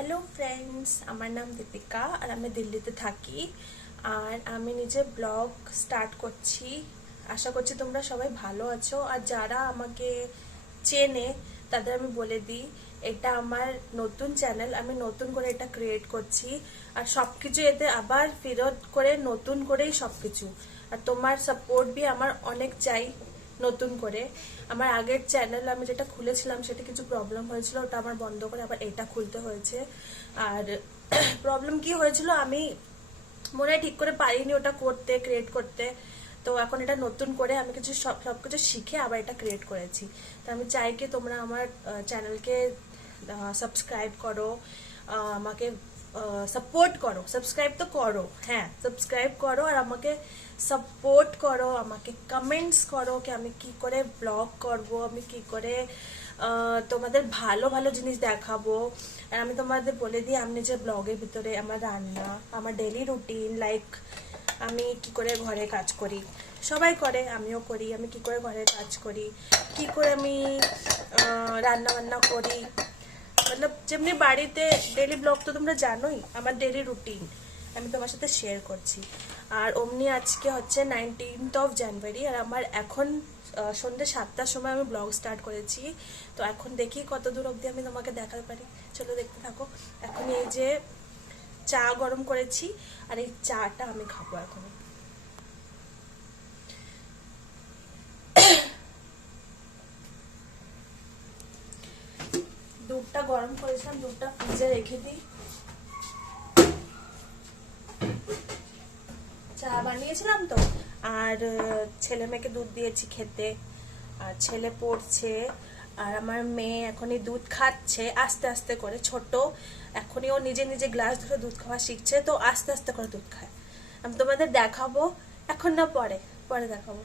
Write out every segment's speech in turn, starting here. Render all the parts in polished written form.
Hello friends, আমার নাম দীপিকা আর আমি দিল্লিতে থাকি। আর আমি নিজে ব্লগ স্টার্ট করছি। আশা করছি তোমরা সবাই ভালো আছো। আর যারা আমাকে চেনে তাদের আমি বলে দিই, এটা আমার নতুন চ্যানেল, আমি নতুন করে এটা ক্রিয়েট করছি। আর সব কিছু এতে আবার ফেরত করে নতুন করেই সব কিছু। আর তোমার সাপোর্ট বি আমার অনেক চাই। নতুন করে আমার আগের চ্যানেল আমি যেটা খুলেছিলাম সেটা কিছু প্রবলেম হয়েছিল, ওটা আমার বন্ধ করে আবার এটা খুলতে হয়েছে। আর প্রবলেম কি হয়েছিল আমি মনে হয় ঠিক করে পারিনি ওটা করতে, ক্রিয়েট করতে। তো এখন এটা নতুন করে আমি কিছু সবকিছু শিখে আবার এটা ক্রিয়েট করেছি। তো আমি চাই কি তোমরা আমার চ্যানেলকে সাবস্ক্রাইব করো, আমাকে সাপোর্ট করো। সাবস্ক্রাইব তো করো, হ্যাঁ সাবস্ক্রাইব করো আর আমাকে সাপোর্ট করো, আমাকে কমেন্টস করো কি আমি কি করে ব্লগ করব, আমি কি করে তোমাদের ভালো ভালো জিনিস দেখাবো। আর আমি তোমাদের বলে দিই, আমি যে ব্লগের ভিতরে আমার রান্না, আমার ডেইলি রুটিন, লাইক আমি কি করে ঘরে কাজ করি, সবাই করে আমিও করি, আমি কি করে ঘরে কাজ করি, কি করে আমি রান্না বান্না করি, मतलब যেমনি বাড়িতে ডেইলি ব্লগ তো তোমরা জানোই, আমার ডেইলি রুটিন আমি তোমার সাথে শেয়ার করছি। আর অমনি আজকে হচ্ছে 19th জানুয়ারি আর আমার এখন সন্ধ্যে 7টার সময় আমি ব্লগ স্টার্ট করেছি। তো এখন দেখি কত দূর অবধি আমি তোমাকে দেখাতে পারি, চলো দেখতে থাকো। এখন এই যে চা গরম করেছি আর এই চাটা আমি খাবো এখন। দুধটা গরম করেছিলাম, দুধটা ফ্রিজে রেখে দিই। চা বানিয়েছিলাম তো, আর ছেলে মেয়েকে দুধ দিয়েছি খেতে, আর ছেলে পড়ছে। আর আমার মেয়ে এখনই দুধ খাচ্ছে আস্তে আস্তে করে, ছোট এখনই ও নিজে নিজে গ্লাস ধরে দুধ খাওয়া শিখছে, তো আস্তে আস্তে করে দুধ খায়। আমি তোমাদের দেখাবো, এখন না পরে, পরে দেখাবো।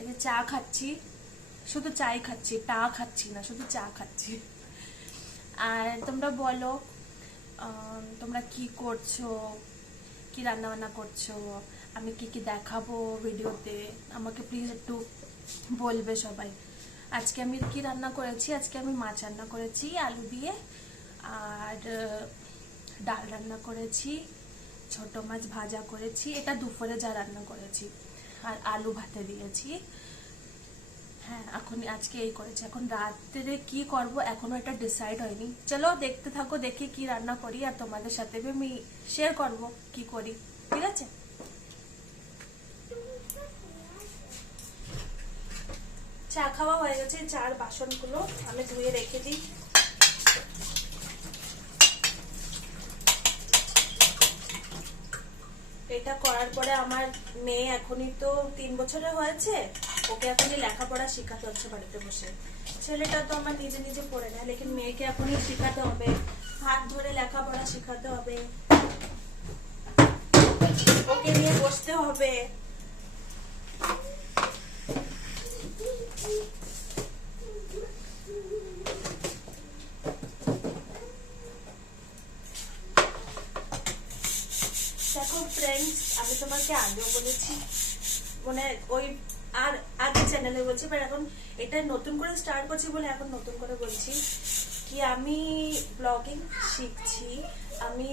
এই যে চা খাচ্ছি, শুধু চাই খাচ্ছি, টা খাচ্ছি না, শুধু চা খাচ্ছি। আর তোমরা বলো তোমরা কি করছো, কি রান্না বান্না করছো, আমি কি কি দেখাবো ভিডিওতে, আমাকে প্লিজ একটু বলবে সবাই। আজকে আমি কি রান্না করেছি, আজকে আমি মাছ রান্না করেছি আলু দিয়ে, আর ডাল রান্না করেছি, ছোট মাছ ভাজা করেছি, এটা দুপুরে যা রান্না করেছি, আর আলু ভাতে দিয়েছি। হ্যাঁ এখন আজকে এই করেছি, এখন রাত্রে কি করব এখনো এটা ডিসাইড হয়নি। চলো দেখতে থাকো, দেখি কি রান্না করি আর তোমাদের সাথে আমি শেয়ার করব কি করি, ঠিক আছে? চা খাওয়া হয়ে গেছে, চার বাসনগুলো আমি ধুয়ে রেখে দিই। এটা করার পরে আমার মেয়ে এখনই তো 3 বছরের হয়েছে, ওকে এখনই লেখাপড়া শেখাতে হচ্ছে বাড়িতে বসে। ছেলেটা তো আমার নিজে নিজে পড়ে না, লেকিন মেয়েকে এখনই শেখাতে হবে, হাত ধরে লেখাপড়া শেখাতে হবে, ওকে নিয়ে বসতে হবে। দেখো ফ্রেন্ডস, আমি তোমাকে আগেও বলেছি, মানে ওই আর আগে চ্যানেলে বলছি, বাট এখন এটা নতুন করে স্টার্ট করছি বলে এখন নতুন করে বলছি কি আমি ব্লগিং শিখছি। আমি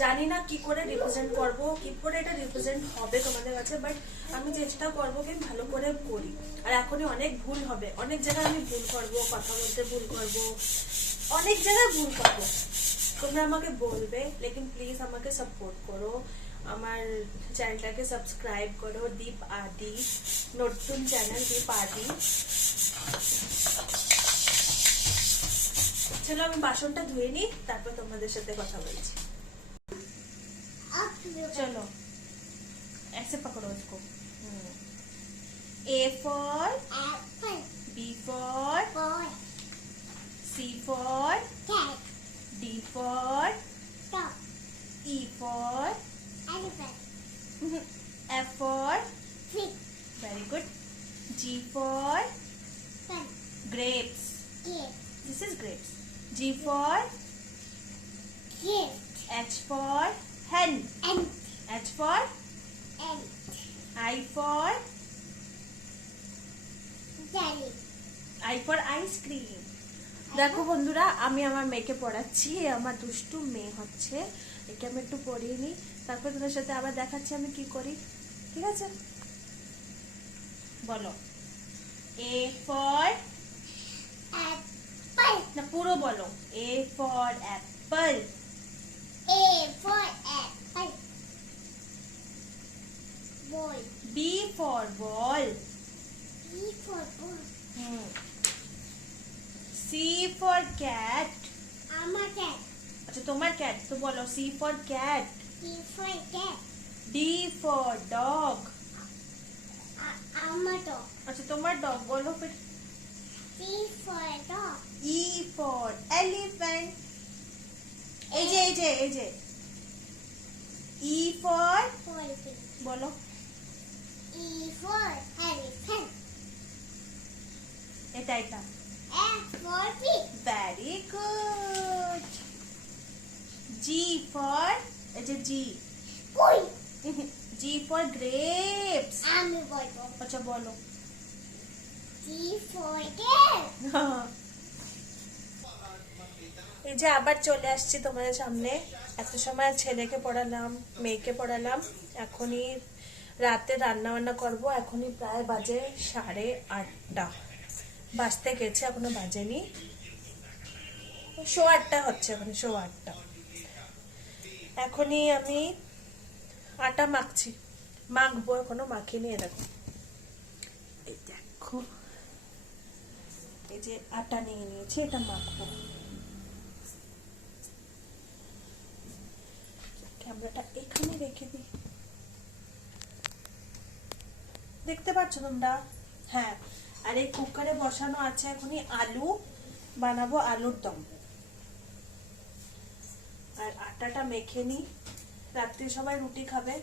জানি না কি করে রিপ্রেজেন্ট করব, কি করে এটা রিপ্রেজেন্ট হবে তোমাদের কাছে, বাট আমি চেষ্টা করবো কি ভালো করে করি। আর এখনই অনেক ভুল হবে, অনেক জায়গায় আমি ভুল করবো, কথা বলতে ভুল করবো, অনেক জায়গায় ভুল করবো, তোমরা আমাকে বলবে, লেকিন প্লিজ আমাকে সাপোর্ট করো, আমার চ্যানেলটাকে সাবস্ক্রাইব করো। দীপ আদি, নতুন চ্যানেল দীপ আদি। চলো আমি বাসনটা ধুয়ে নিই, তারপর তোমাদের সাথে কথা বলছি। चलो ऐसे पकड़ो इसको। A for apple, B for ball, C for cat, D for dog, E for elephant, F for fish, very good, G for pen, grapes, gift, this is grapes, G for gift, H for hen, ant, H for ant, I for I for ice cream. দেখো বন্ধুরা, আমি আমার মেয়েকে পড়াচ্ছি। আমার দুষ্টু মেয়ে হচ্ছে, একে আমি একটু পড়িয়ে নিই, তারপর তোমার সাথে আবার দেখাচ্ছি আমি কি করি। ঠিক আছে, বলো। এ ফর অ্যাপল, না পুরো বলো। A for apple, A for apple. Ball. B for ball, B for ball. C for cat. আমার cat. আচ্ছা তোমার ক্যাট তো বলো, C for cat. D for cat. D for dog. আমার dog. আচ্ছা তোমার ডগ বলো फिर। D for dog. E for elephant. এই যে ই ফর Elephant. বলো। E for elephant. এটা F for pig. Very good. G for, এই যে জি, কই জি ফর গ্রেপস। আমি বলবো আচ্ছা বলো। D for cat. এই যে আবার চলে আসছি তোমাদের সামনে। এত সময় ছেলেকে পড়ালাম, মেয়েকে পড়ালাম, এখনই রাতে রান্না বান্না করবো। এখনই প্রায় বাজে 8:30 বাজতে গেছে, এখনো বাজেনি। 8:15 হচ্ছে, এখন 8:15। এখনই আমি আটা মাখবো, এখনো মাখিনি। দেখো, এই দেখো, এই যে আটা নিয়ে নিয়েছি, এটা মাখবো। ক্যামেরাটা এখানে রেখে দিই, দেখতে পাচ্ছ তোমরা? হ্যাঁ, আর এই কুকারে বসানো আছে এখনই আলু বানাবো, আলুর দম। আর আটাটা মেখে নি, রাত্রে সবাই রুটি খাবে।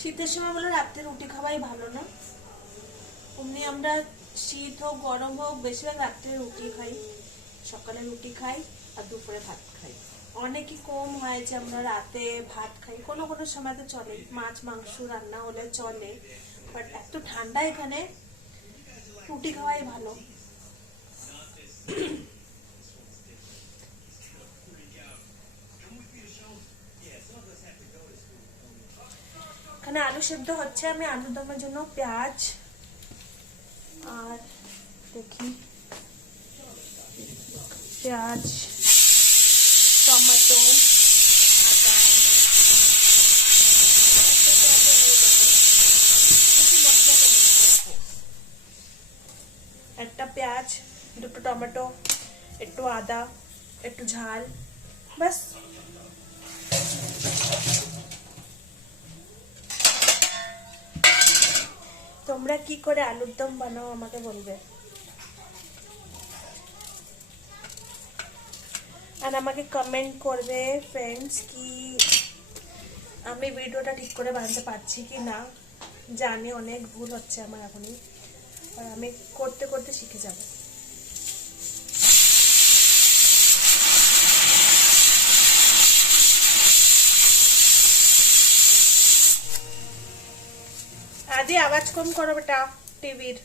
শীতের সময় বলে রাত্রে রুটি খাওয়াই ভালো না। অমনি আমরা শীত হোক গরম হোক বেশিরভাগ রাত্রে রুটি খাই, সকালে রুটি খাই আর দুপুরে ভাত খাই। অনেকই কম হয় যে আমরা রাতে ভাত খাই, কোনো কোনো সময় তো চলে, মাছ মাংস রান্না হলে চলে, বাট এত ঠান্ডা এখানে রুটি খাওয়াই ভালো। এখানে আলু সেদ্ধ হচ্ছে, আমি আলুর দমের জন্য পেঁয়াজ আর দেখি পেঁয়াজ, টমেটো, আদা, একটা পেঁয়াজ, দুটো টমেটো, একটু আদা, একটু ঝাল, বাস। তোমরা কি করে আলুর দম বানাও আমাকে বলবে, আর আমাকে কমেন্ট করবে ফ্রেন্ডস কি আমি ভিডিওটা ঠিক করে বানাতে পারছি কি না। জানি অনেক ভুল হচ্ছে আমার এখনই, আর আমি করতে করতে শিখে যাব। আদি আওয়াজ কম করো বেটা টিভির।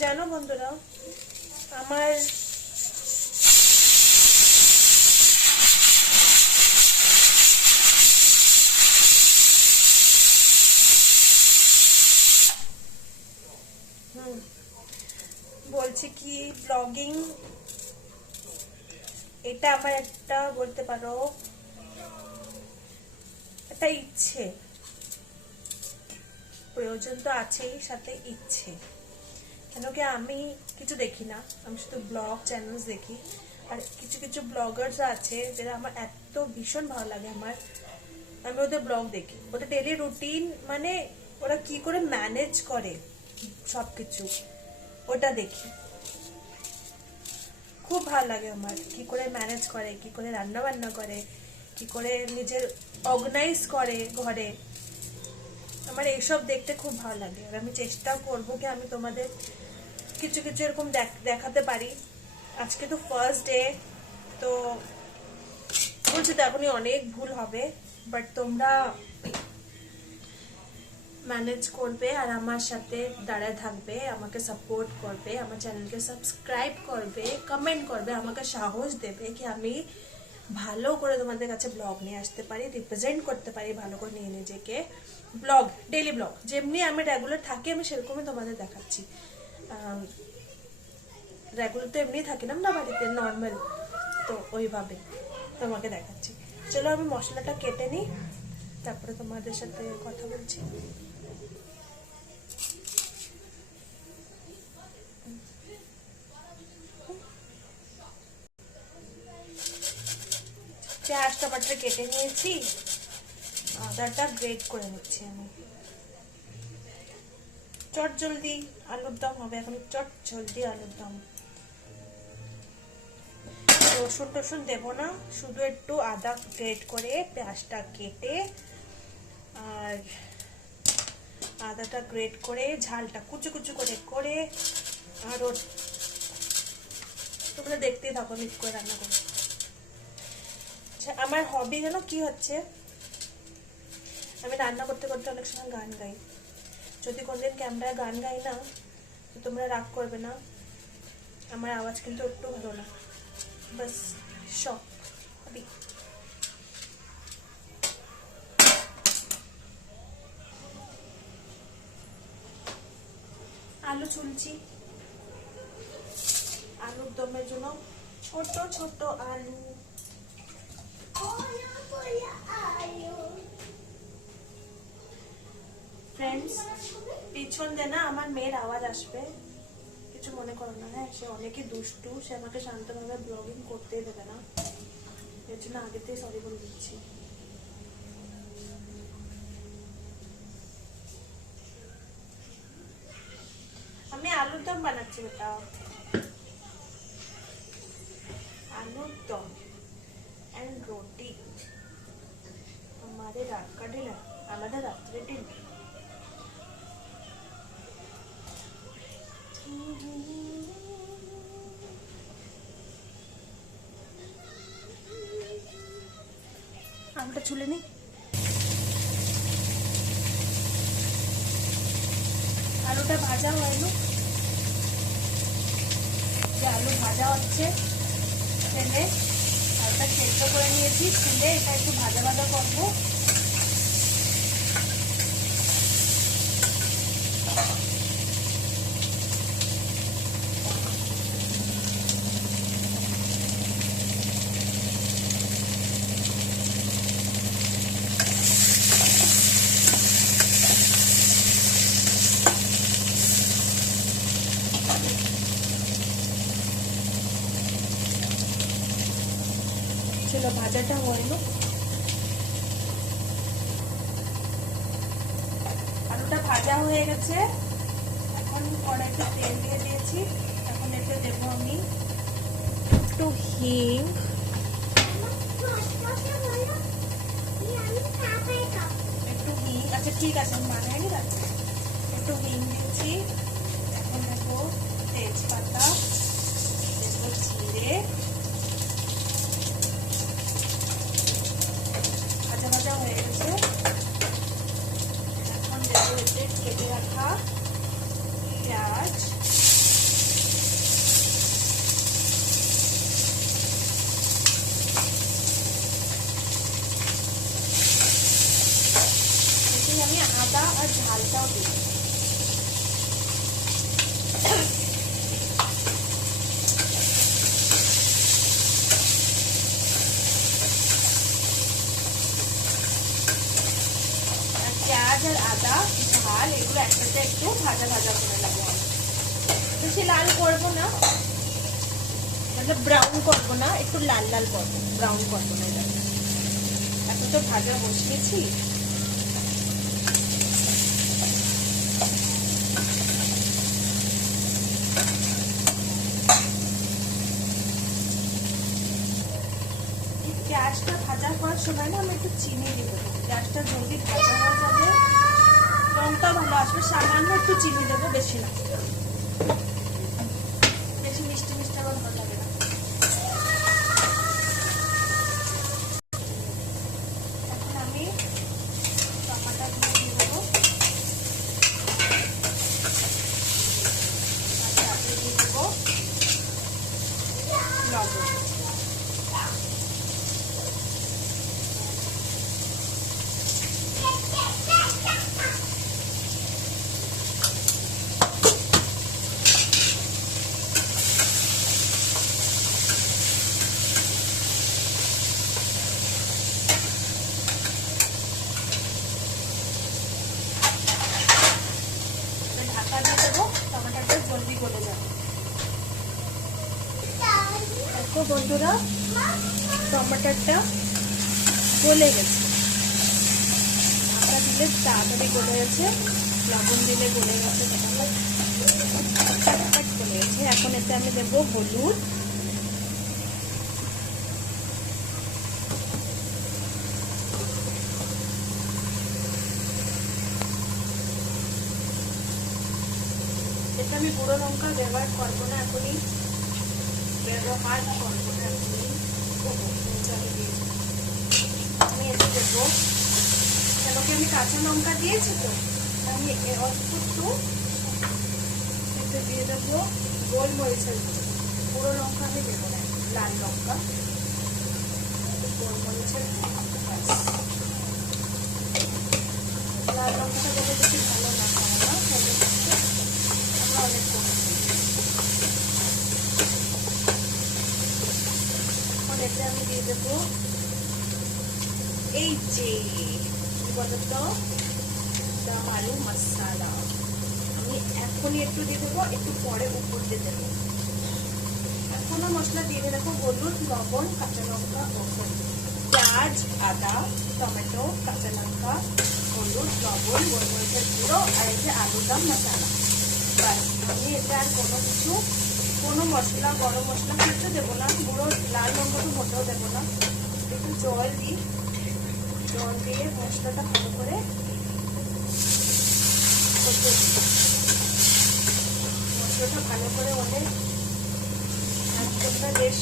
জানো বন্ধুরা, আমার বলছি কি ব্লগিং এটা আমার একটা বলতে পারো একটা ইচ্ছে, প্রয়োজন তো আছেই, সাথে ইচ্ছে। কেন কি আমি কিছু দেখি না, আমি শুধু ব্লগ চ্যানেলস দেখি। আর কিছু কিছু ব্লগার্স আছে যারা আমার এত ভীষণ ভালো লাগে আমার, আমি ওদের ব্লগ দেখি, ওদের ডেলি রুটিন, মানে ওরা কি করে ম্যানেজ করে সবকিছু, ওটা দেখি। খুব ভালো লাগে আমার, কি করে ম্যানেজ করে, কি করে রান্না বান্না করে, কি করে নিজের অর্গানাইজ করে ঘরে। আমার এইসব দেখতে খুব ভালো লাগে। আর আমি চেষ্টা করবো কি আমি তোমাদের কিছু কিছু এরকম দেখাতে পারি। আজকে তো ফার্স্ট ডে, তো বলছি তো এখনই অনেক ভুল হবে, বাট তোমরা ম্যানেজ করবে আর আমার সাথে দাঁড়ায় থাকবে, আমাকে সাপোর্ট করবে, আমার চ্যানেলকে সাবস্ক্রাইব করবে, কমেন্ট করবে, আমাকে সাহস দেবে কি আমি ভালো করে তোমাদের কাছে ব্লগ নিয়ে আসতে পারি, রিপ্রেজেন্ট করতে পারি ভালো করে নিয়ে নিজেকে। ব্লগ, ডেইলি ব্লগ যেমনি আমি রেগুলার থাকি, আমি সেরকমই তোমাদের দেখাচ্ছি। রেগুলার তো এমনি থাকি না বাড়িতে, নর্মাল, তো ওইভাবে তোমাকে দেখাচ্ছি। চলো আমি মশলাটা কেটে নিই, তারপরে তোমাদের সাথে কথা বলছি। পেঁয়াজ টমাটো কেটে নিয়েছি, আদাটা গ্রেট করে নিচ্ছি আমি। চট জলদি আলুর দম হবে এখন, চট জলদি আলুর দম। রসুন টসুন দেবো না, শুধু একটু আদা গ্রেট করে পেঁয়াজটা কেটে আর আদাটা গ্রেট করে ঝালটা কুচু কুচু করে করে আর ওর তোমরা দেখতেই থাকো মিক্স করে রান্না করো। আচ্ছা, আমার হবি যেন কি হচ্ছে, আমি রান্না করতে করতে অনেক সময় গান গাই। যদি কোনদিন ক্যামেরায় গান গাই না তো তোমরা রাগ করবে না, আমার আওয়াজ কিন্তু একটু ভালো না, বাস শখ, হবি। আলু চুলছি, আলুর দমের জন্য ছোট ছোট আলু। ফ্রেন্ডস, পিছন দিয়ে না আমার মেয়ের আওয়াজ আসবে, কিছু মনে করো না। হ্যাঁ, সে অনেকই দুষ্টু, সে আমাকে শান্তভাবে ব্লগিং করতেই দেবে না, এর জন্য আগে থেকে সরি বলে দিচ্ছি। আমি আলুর দম বানাচ্ছি বেটা, आलूर दम एंड रोटी हमारे रात का डिनर, हमारे रात्रि डिनर। आलूटा छुले नहीं, आलूटा भाजा हुआ है, आलू भाजा হচ্ছে তেলে, আলুটা সেদ্ধ করে নিয়েছি, তুলে এটা একটু ভাজা ভাজা করবো। চলো ভাজাটা হইল, আলুটা ভাজা হয়ে গেছে। এখন কড়াইতে তেল দিয়ে দিয়েছি, এখন এতে দেবো আমি একটু হিং, একটু হিং, আচ্ছা ঠিক আছে আমি বানাইনি রাখছি, একটু হিং দিয়েছি। এখন দেবো তেজপাতা, দেবো জিরে, ভাজা হয়ে গেছে। এখন দেবো এতে কেটে রাখা পেঁয়াজ, এতে আমি আদা আর ঝালটাও দিই। পেঁয়াজ আর আদা ঝাল এগুলো একসাথে একটু ভাজা ভাজা করে নেবো। বেশি লাল করবো না, মানে ব্রাউন করবো না, একটু লাল লাল করবো, ব্রাউন করবো না। এটা এখন তো ভাজা বসিয়েছি। গ্যাসটা ভাজা করার সময় না আমি একটু চিনি দিয়ে দেবো, গ্যাসটা জলদি ভাজা হয়ে যাবে, রংটা ভালো আসবে। সামান্য একটু চিনি দেবো, বেশি না, বেশি মিষ্টি মিষ্টি আমার ভালো লাগে না। এখন আমি টমাটোগুলো দিয়ে দেবো, তাতে দিয়ে দেবো লবণ। ঢাকা দিয়ে দেবো, টমেটোটা জলদি গলে যাবে। দেখো বন্ধুরা, টমেটোটা গলে গেছে, ঢাকা দিলে তাড়াতাড়ি গলে গেছে, লবণ দিলে গলে গেছে, গলে গেছে। এখন এতে আমি দেবো হলুদ, আমি গুঁড়ো লঙ্কা ব্যবহার করবো না, এখনই ব্যবহার করবো না, আমি এতে দেবো, কেন কি আমি কাঁচা লঙ্কা দিয়েছি তো, আমি অল্প একটু এতে দিয়ে দেবো গোলমরিচের গুঁড়ো। গুঁড়ো লঙ্কা আমি দেবো না, লাল লঙ্কা, গোলমরিচের লাল লঙ্কাটা দেবো বেশি ভালো না, অনেক এতে আমি দিয়ে দেবো এই যে বলতো দম আলু মশলা, আমি এখনই একটু দিয়ে দেবো, একটু পরে উপর দিয়ে দেবো। এখনো মশলা দিয়ে দেবো হলুদ, লবণ, কাঁচা লঙ্কা, পেঁয়াজ, আদা, টমেটো, কাঁচা লঙ্কা, হলুদ, লবণ, গোলমরিচের গুঁড়ো আর এই যে আলুর দম মশলা। আমি এতে আর কোনো মশলা, গরম মশলা কিছু দেবো না, গুঁড়ো লাল লঙ্কা তো মোটেও দেবো না। একটু জল দিই, জল দিয়ে মশলাটা ভালো করে মশলাটা ভালো করে অনেক একদমটা বেশ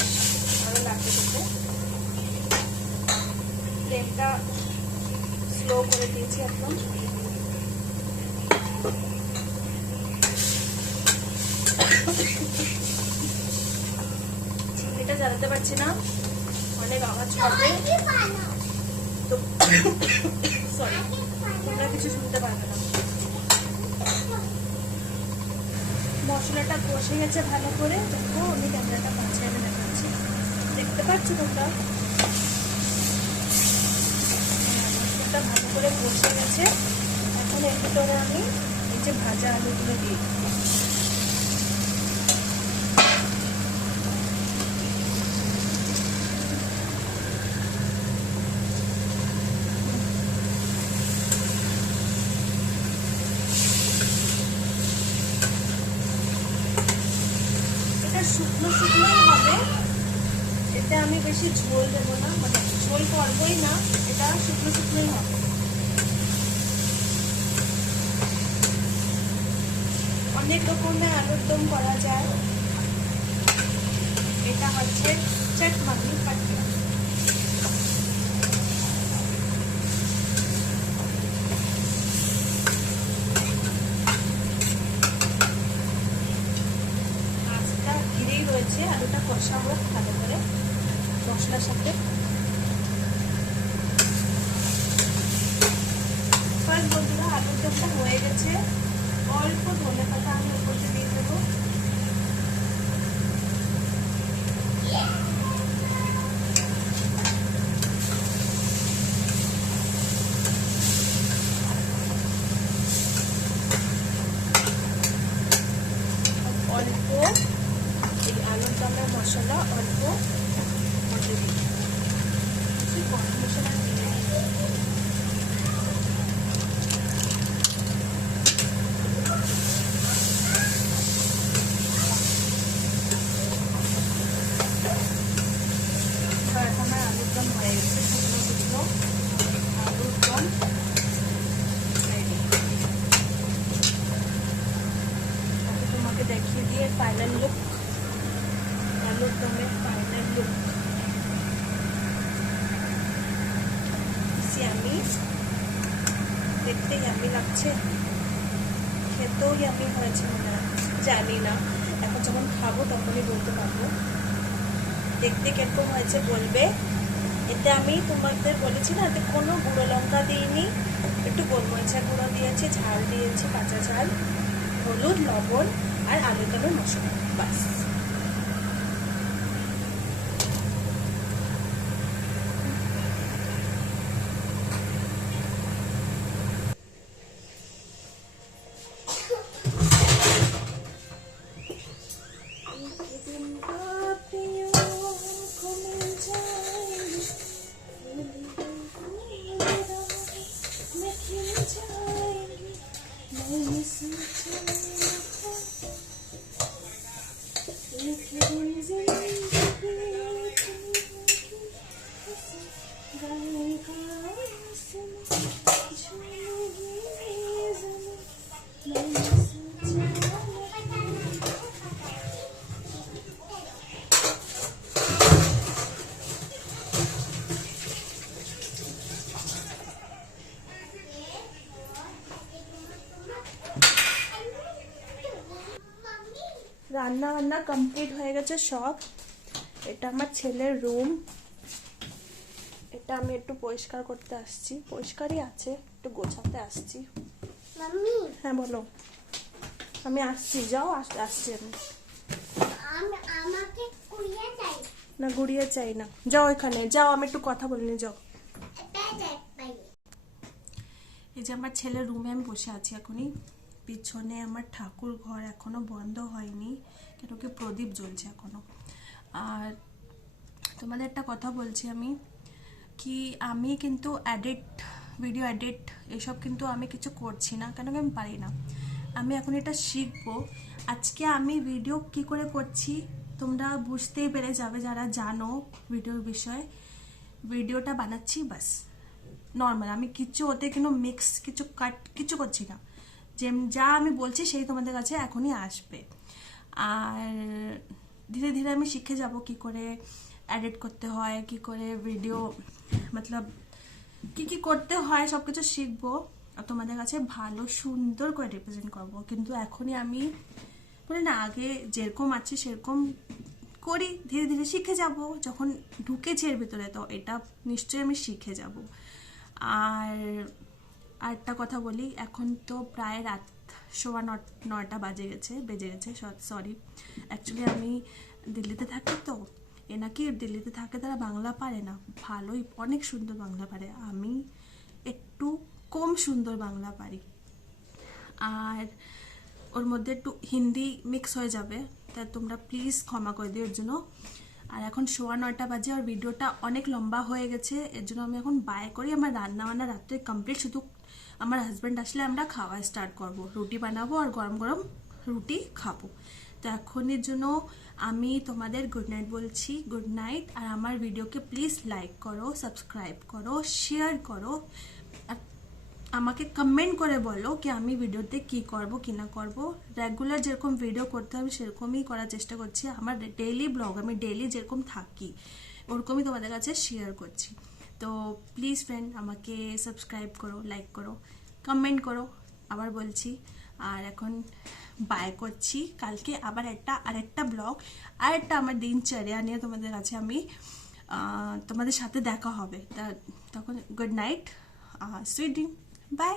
ভালো লাগবে খেতে। ফ্লেমটা স্লো করে দিয়েছি একদম। চিমনিটা জ্বালাতে পারছি না, অনেক আওয়াজ করবে তো সরি, তোমরা কিছু শুনতে পারবে না। মশলাটা কষে গেছে ভালো করে, দেখো আমি ক্যামেরাটা কাছে এনে দেখাচ্ছি, দেখতে পাচ্ছ তোমরা? মশলাটা ভালো করে কষে গেছে। এখন এর ভিতরে আমি এই যে ভাজা আলুগুলো দিই, শুকনো শুকনোই হবে, এতে আমি বেশি ঝোল দেবো না, মানে ঝোল করবোই না, এটা শুকনো শুকনোই হবে। অনেক রকমের আলুর দম করা যায়, এটা হচ্ছে চটমানি পাটিয়া। রয়েছে আলুটা কষা হোক ভালো করে মশলার সাথে। বন্ধুরা আলুর দমটা হয়ে গেছে, অল্প ধনে পাতা আমি উপর দিয়ে দেবো। একদম হয়ে গেছে, শুকনো শুকনো আলুর দম রেডি। তোমাকে দেখিয়ে দিয়ে ফাইনাল লুক, আলুর দমের ফাইনাল লুক। ইয়ামি, দেখতে ইয়ামি লাগছে, খেতেও ইয়ামি হয়েছে মনে হয়, জানি না, এখন যখন খাবো তখনই বলতে পারবো। দেখতে কিরকম হয়েছে বলবে। এতে আমি তোমাদের বলেছি না, এতে কোনো গুঁড়ো লঙ্কা দিইনি, একটু গোলমরিচের গুঁড়ো দিয়েছি, ঝাল দিয়েছি, কাঁচা ঝাল, হলুদ, লবণ আর আলু দমের মশলা, বাস। রান্না বান্না কমপ্লিট হয়ে গেছে সব। এটা আমার ছেলের রুম, এটা আমি একটু পরিষ্কার করতে আসছি, পরিষ্কারই আছে, একটু গোছাতে আসছি। মাম্মি, হ্যাঁ বলো। আমি আসছি, যাও, আসছি আমি। আমাকে কুড়িয়ে চাই। না গুড়িয়ে চাই না, যাও এখানে যাও, আমি একটু কথা বলিনি, যাও। এই যে আমার ছেলের রুমে আমি বসে আছি এখনই। পিছনে আমার ঠাকুর ঘর এখনো বন্ধ হয়নি, কেন কি প্রদীপ জ্বলছে এখনো। আর তোমাদের একটা কথা বলছি আমি, কি আমি কিন্তু ভিডিও এডিট এসব কিন্তু আমি কিছু করছি না, কেন কি আমি পারি না। আমি এখন এটা শিখবো। আজকে আমি ভিডিও কি করে করছি তোমরা বুঝতেই পেরে যাবে যারা জানো ভিডিওর বিষয়ে। ভিডিওটা বানাচ্ছি বাস নর্মাল, আমি কিছু ওতে কিন্তু মিক্স কিছু কাট কিছু করছি না। যা আমি বলছি সেই তোমাদের কাছে এখনই আসবে। আর ধীরে ধীরে আমি শিখে যাব কি করে এডিট করতে হয়, কি করে ভিডিও মতলব কি কি করতে হয়, সব কিছু শিখবো আর তোমাদের কাছে ভালো সুন্দর করে রিপ্রেজেন্ট করব। কিন্তু এখনই আমি বলে না, আগে যেরকম আছে সেরকম করি, ধীরে ধীরে শিখে যাব। যখন ঢুকেছি এর ভিতরে তো এটা নিশ্চয়ই আমি শিখে যাব। আর একটা কথা বলি, এখন তো প্রায় রাত 9:15 বেজে গেছে, সরি। অ্যাকচুয়ালি আমি দিল্লিতে থাকি, তো এনাকি দিল্লিতে থাকে, তারা বাংলা পারে না, ভালোই অনেক সুন্দর বাংলা পারে, আমি একটু কম সুন্দর বাংলা পারি। আর ওর মধ্যে একটু হিন্দি মিক্স হয়ে যাবে, তাই তোমরা প্লিজ ক্ষমা করে দিও এর জন্য। আর এখন 9:15 বাজে আর ভিডিওটা অনেক লম্বা হয়ে গেছে, এর জন্য আমি এখন বাই করি। আমার রান্না বান্না রাত্রে কমপ্লিট, শুধু আমার হাজব্যান্ড আসলে আমরা খাওয়া স্টার্ট করব, রুটি বানাবো আর গরম গরম রুটি খাবো। তো এখনের জন্য আমি তোমাদের গুড নাইট বলছি, গুড নাইট। আর আমার ভিডিওকে প্লিজ লাইক করো, সাবস্ক্রাইব করো, শেয়ার করো, আর আমাকে কমেন্ট করে বলো কি আমি ভিডিওতে কি করব কি না করব। রেগুলার যেরকম ভিডিও করতে হবে সেরকমই করার চেষ্টা করছি। আমার ডেইলি ব্লগ, আমি ডেইলি যেরকম থাকি ওরকমই তোমাদের কাছে শেয়ার করছি। তো প্লিজ ফ্রেন্ড আমাকে সাবস্ক্রাইব করো, লাইক করো, কমেন্ট করো, আবার বলছি। আর এখন বাই করছি, কালকে আবার আরেকটা ব্লগ, আরেকটা আমার দিনচর্যা নিয়ে তোমাদের কাছে আমি তোমাদের সাথে দেখা হবে। তখন good night, sweet dream, by.